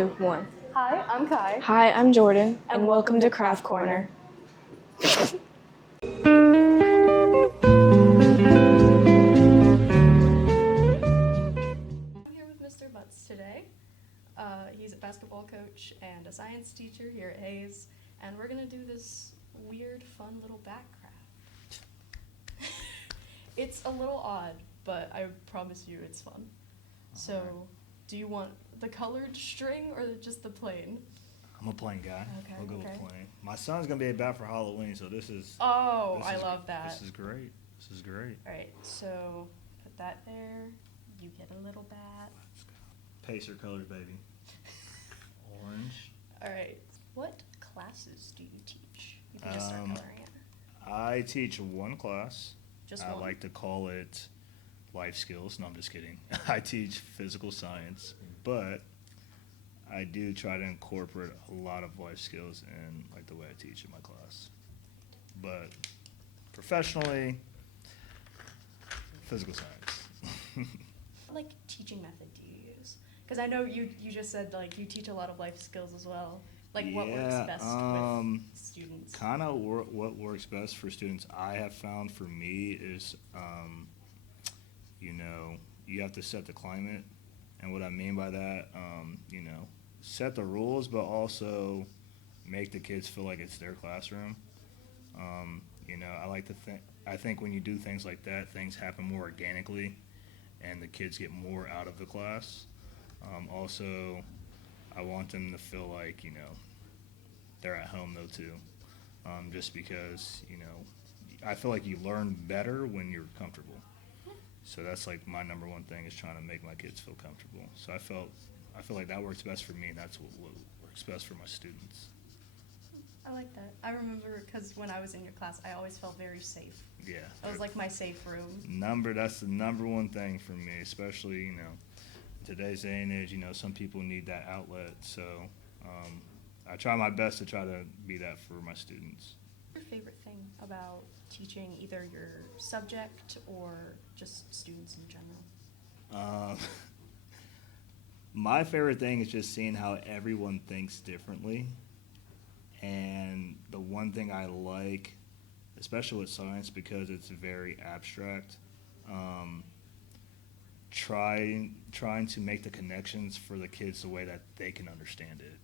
One. Hi, I'm Kai. Hi, I'm Jordan, and welcome to Craft Corner. I'm here with Mr. Butts today. He's a basketball coach and a science teacher here at Hayes, and we're gonna do this weird, fun little back craft. It's a little odd, but I promise you it's fun. So, do you want the colored string or just the plain? I'm a plain guy. Okay, We'll go okay. with plain. My son's gonna be about for Halloween, so this is. Oh, this I is- love that. This is great. This is great. Alright, so put that there. You get a little bat. Pacer colors, baby. Orange. Alright, what classes do you teach? You can just start coloring it. I teach one class. Just I one. like to call it life skills. No, I'm just kidding. I teach physical science, but I do try to incorporate a lot of life skills in like the way I teach in my class. But professionally, physical science. What like teaching method do you use? Because I know you just said like you teach a lot of life skills as well. Like what works Yeah, best with students? Kind of what works best for students, I have found for me is, you have to set the climate. And what I mean by that, set the rules, but also make the kids feel like it's their classroom. I like to think, I think when you do things like that, things happen more organically and the kids get more out of the class. Also, I want them to feel like, they're at home though too. Just because, I feel like you learn better when you're comfortable. So that's like my number one thing is trying to make my kids feel comfortable. So I feel like that works best for me, and that's what works best for my students. I like that. I remember because when I was in your class, I always felt very safe. Yeah. That was like my safe room. That's the number one thing for me, especially, in today's day and age, some people need that outlet. So I try my best to try to be that for my students. What's your favorite thing about teaching either your subject or just students in general? My favorite thing is just seeing how everyone thinks differently. And the one thing I like, especially with science, because it's very abstract, trying to make the connections for the kids the way that they can understand it.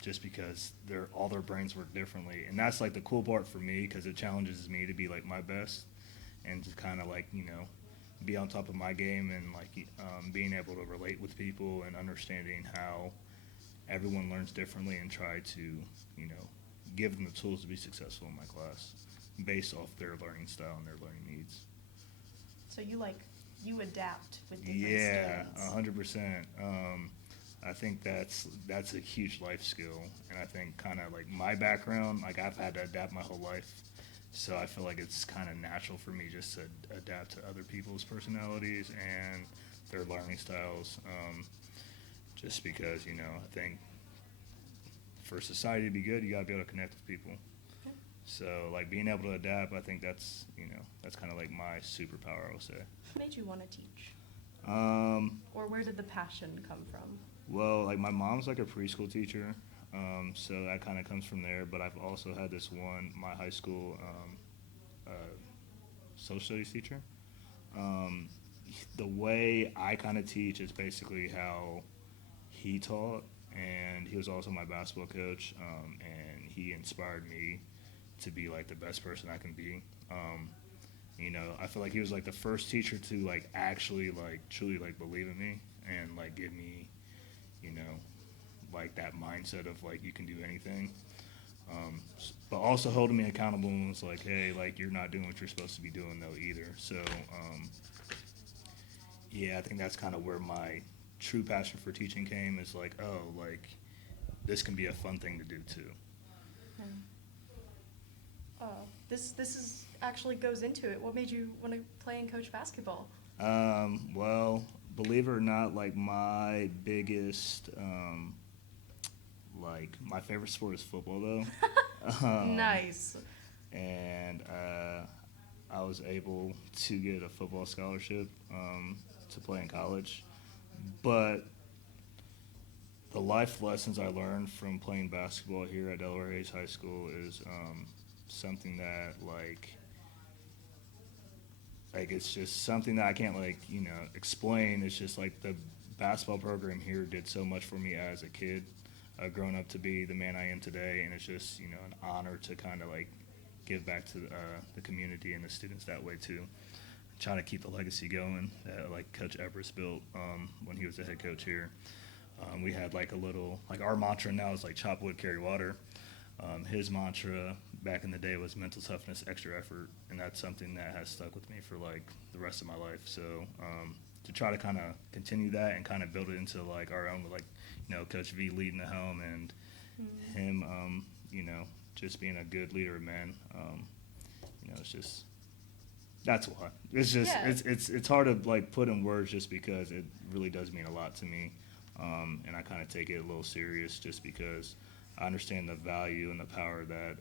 Just because all their brains work differently, and that's like the cool part for me because it challenges me to be like my best and to kind of like be on top of my game and like being able to relate with people and understanding how everyone learns differently and try to give them the tools to be successful in my class based off their learning style and their learning needs. So you adapt with different Yeah, students. 100%. I think that's a huge life skill, and I think kind of like my background, like I've had to adapt my whole life, so I feel like it's kind of natural for me just to adapt to other people's personalities and their learning styles. Just because I think for society to be good, you gotta be able to connect with people. Okay. So like being able to adapt, I think that's kind of like my superpower, I would say. What made you want to teach? Or Or where did the passion come from? Well, like my mom's like a preschool teacher, so that kind of comes from there. But I've also had my high school social studies teacher. The way I kind of teach is basically how he taught, and he was also my basketball coach, and he inspired me to be like the best person I can be. I feel like he was like the first teacher to like actually like truly like believe in me and like give me like that mindset of like you can do anything, but also holding me accountable and was like, hey, like you're not doing what you're supposed to be doing though either. So yeah, I think that's kind of where my true passion for teaching came, is like, oh, like this can be a fun thing to do too. This is actually goes into it. What made you want to play and coach basketball? Well, believe it or not, like my biggest, like my favorite sport is football though. Nice. And I was able to get a football scholarship to play in college, but the life lessons I learned from playing basketball here at Delaware Hayes High School is something that like it's just something that I can't explain. It's just like the basketball program here did so much for me as a kid, growing up to be the man I am today, and it's just an honor to kind of like give back to the community and the students that way too. Trying to keep the legacy going that like Coach Everest built when he was the head coach here. We had like a little, like our mantra now is like chop wood, carry water. His mantra back in the day was mental toughness, extra effort, and that's something that has stuck with me for like the rest of my life. So to try to kind of continue that and kind of build it into like our own, with like Coach V leading the helm and him, just being a good leader of men. It's just. That's why. It's just it's hard to like put in words just because it really does mean a lot to me, and I kind of take it a little serious just because I understand the value and the power that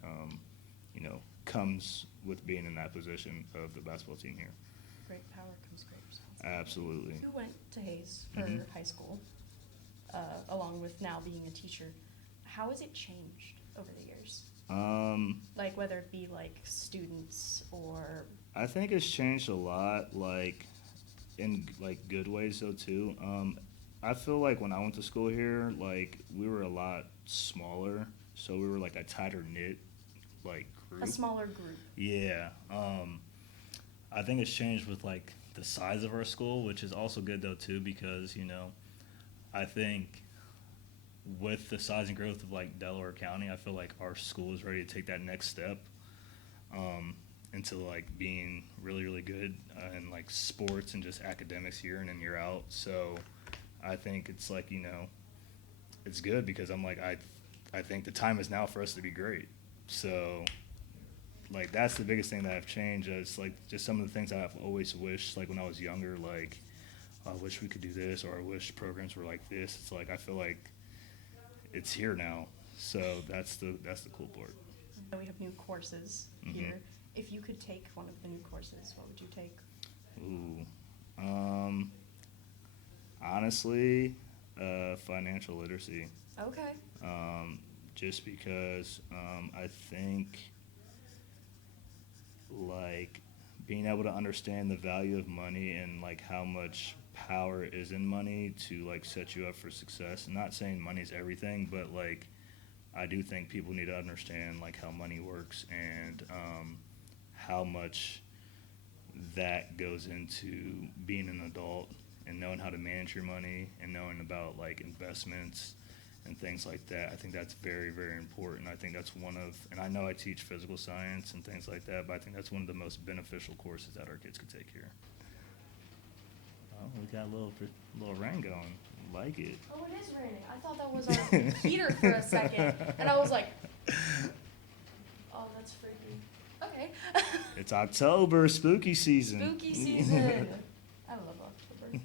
comes with being in that position of the basketball team here. Great power comes great responsibility. Absolutely. You went to Hayes for high school, along with now being a teacher. How has it changed over the years? Like whether it be like students or. I think it's changed a lot, like in like good ways though too. I feel like when I went to school here, like we were a lot smaller, so we were like a tighter knit like group. A smaller group. Yeah. I think it's changed with like the size of our school, which is also good though too because I think with the size and growth of like Delaware County, I feel like our school is ready to take that next step. Into like being really, really good in like sports and just academics year in and year out. So I think it's like, it's good because I'm like, I think the time is now for us to be great. So like, that's the biggest thing that I've changed. It's like just some of the things I've always wished, like when I was younger, like I wish we could do this, or I wish programs were like this. It's like, I feel like it's here now. So that's the cool part. We have new courses here. If you could take one of the new courses, what would you take? Ooh. Honestly, financial literacy. Okay. Just because I think like being able to understand the value of money and like how much power is in money to like set you up for success. I'm not saying money's everything, but like I do think people need to understand like how money works and how much that goes into being an adult and knowing how to manage your money and knowing about like investments and things like that. I think that's very, very important. I think that's and I know I teach physical science and things like that, but I think that's one of the most beneficial courses that our kids could take here. Oh, we got a little rain going. Like it. Oh, it is raining. I thought that was our heater for a second, and I was like, oh, that's freaky. Okay. It's October, spooky season. Spooky season. I love October.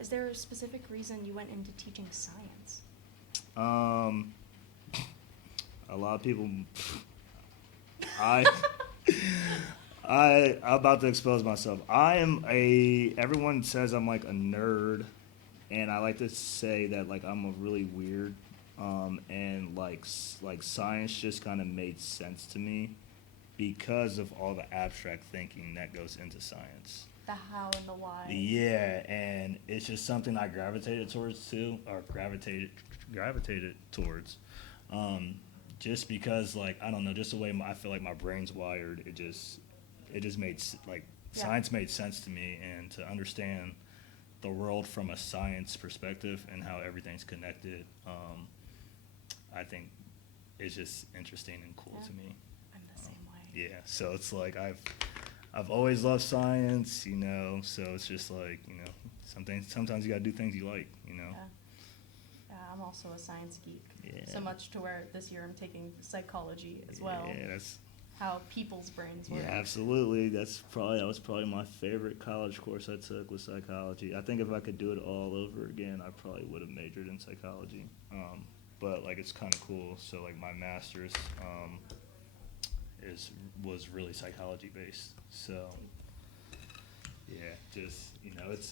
Is there a specific reason you went into teaching science? A lot of people. I'm about to expose myself. Everyone says I'm like a nerd, and I like to say that like I'm a really weird, and like science just kind of made sense to me because of all the abstract thinking that goes into science. The how and the why. Yeah, and it's just something I gravitated towards towards. Just because, like, I don't know, just the way I feel like my brain's wired, it just made, like, science made sense to me, and to understand the world from a science perspective and how everything's connected, I think is just interesting and cool to me. I'm the same way. Yeah, so it's like I've always loved science, so it's just like, sometimes you gotta do things you like, Yeah, I'm also a science geek. Yeah. So much to where this year I'm taking psychology as well. Yeah, that's how people's brains work. Yeah, absolutely. That was probably my favorite college course I took was psychology. I think if I could do it all over again, I probably would have majored in psychology. But like it's kind of cool. So like my master's was really psychology based. So yeah, just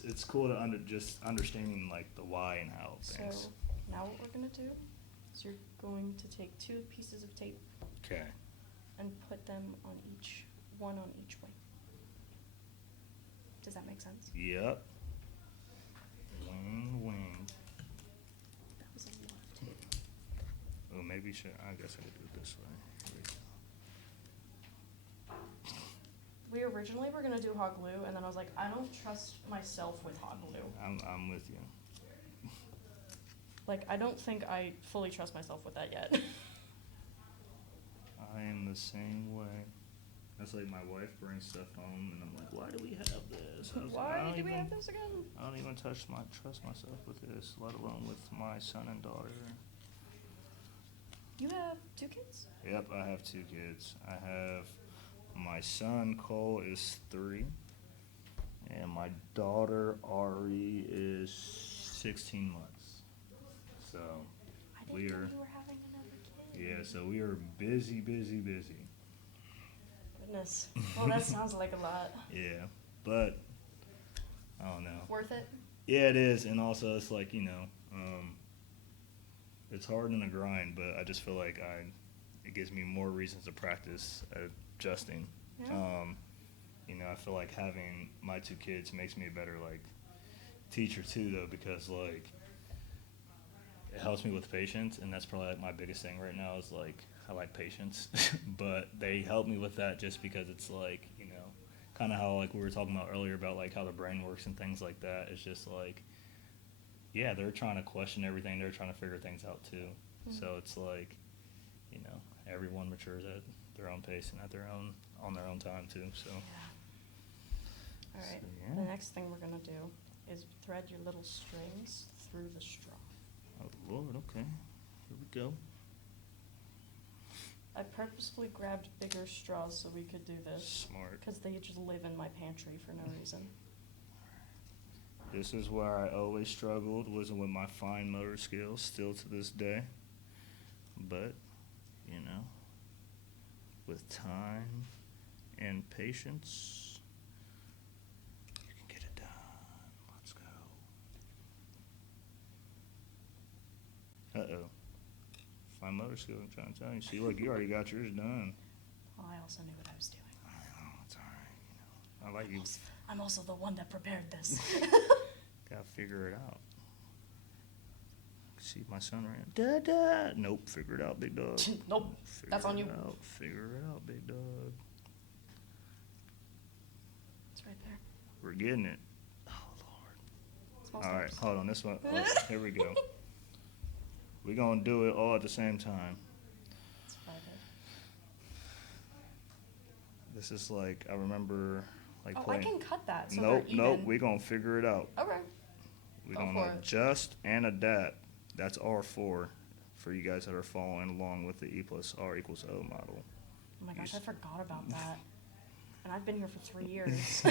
it's cool to just understanding like the why and how of things. So now what we're gonna do is you're going to take 2 pieces of tape Okay. and put them on one on each wing. Does that make sense? Yep. Wing. That was a lot of tape. Oh, maybe I guess I could do it this way. Here we go. We originally were gonna do hot glue, and then I was like, I don't trust myself with hot glue. I'm with you. Like, I don't think I fully trust myself with that yet. I am the same way. That's like my wife brings stuff home, and I'm like, why do we have this? I was like, Why do we have this again? I don't even trust myself with this, let alone with my son and daughter. You have 2 kids? Yep, I have 2 kids. I have my son Cole is 3, and my daughter Ari is 16 months. So I didn't we know are, you were having another kid. yeah. So we are busy. Goodness. Well, that sounds like a lot. Yeah, but I don't know. Worth it? Yeah, it is, and also it's like it's hard in the grind, but I just feel like it gives me more reasons to practice adjusting. Yeah. I feel like having my 2 kids makes me a better like teacher too, though, because like it helps me with patience, and that's probably like my biggest thing right now is like I like patience, but they help me with that just because it's like kind of how like we were talking about earlier about like how the brain works and things like that. It's just like, yeah, they're trying to question everything. They're trying to figure things out too. Mhm. So it's like, everyone matures at their own pace and on their own time too. So Yeah. All right. So, yeah. The next thing we're gonna do is thread your little strings through the straw. Oh Lord, okay, here we go. I purposefully grabbed bigger straws so we could do this, Smart. because they just live in my pantry for no reason. This is where I always struggled, was with my fine motor skills, still to this day. But, with time and patience, you can get it done. Let's go. Uh-oh. Fine motor skills, I'm trying to tell you. See, look, you already got yours done. Well, I also knew what I was doing. I know, it's all right. I like you. I'm also the one that prepared this. Gotta figure it out. See my son right now. Da. Nope, figure it out, big dog. Nope, that's on you. Figure it out, big dog. It's right there. We're getting it. Oh Lord. Small All right, steps. hold on. This one. Oh, here we go. We're gonna do it all at the same time. That's what I did. This is like I remember like Oh, I playing. can cut that. So Nope. they're even. We're gonna figure it out. Okay. We're Go gonna for it. adjust and adapt. That's R4 for you guys that are following along with the E plus R equals O model. Oh my gosh, I Use- forgot about that. And I've been here for 3 years.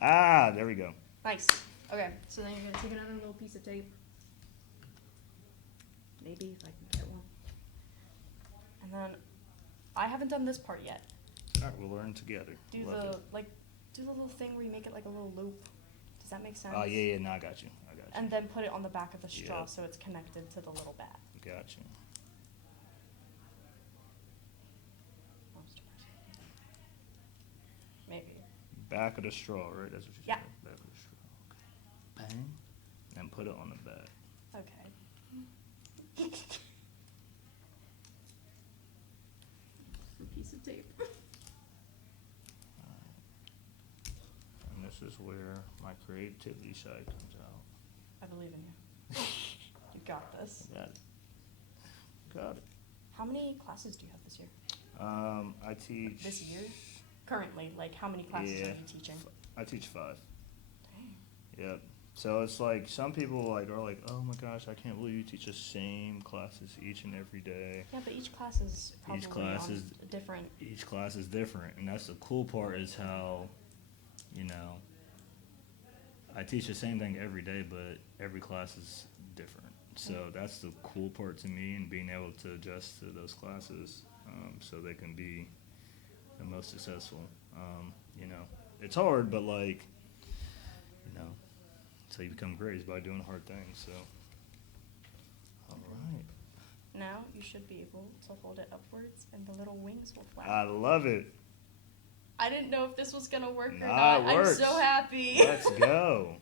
Ah, there we go. Nice. Okay, so then you're gonna take another little piece of tape. Maybe if I can get one. And then I haven't done this part yet. All right, we'll learn together. Do Love it. do the little thing where you make it like a little loop. Does that make sense? Oh, yeah, no, I got you. And then put it on the back of the straw Yep. so it's connected to the little bat. Got you. Maybe. Back of the straw, right? That's what you Yeah. said? Back of the straw. Okay. Bang. And put it on the back. Okay. A piece of tape. And this is where my creativity side comes out. I believe in you. You got this. Got it. Got it. How many classes do you have this year? I teach. This year? Currently, like how many classes Yeah. are you teaching? I teach 5. Dang. Yep. So it's like some people are like, oh my gosh, I can't believe you teach the same classes each and every day. Yeah, but each class is probably class on is- a different. Each class is different, and that's the cool part is how, I teach the same thing every day, but every class is different. So that's the cool part to me, and being able to adjust to those classes so they can be the most successful. It's hard, but that's how you become great is by doing hard things. So you should be able to hold it upwards and the little wings will flap. I love it. I didn't know if this was gonna work or Nah, not. it I'm works. so happy. Let's go.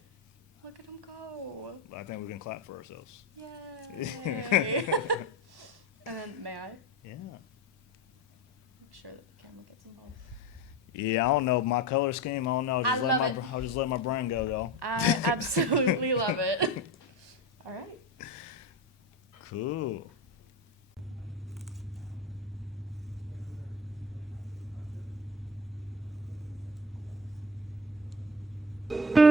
Look at him go. I think we can clap for ourselves. Yay. And then, may I? Yeah. Make sure that the camera gets involved. Yeah, I don't know my color scheme. I don't know. I love it. I'll just let my brain go, though. I absolutely love it. All right. Cool. Thank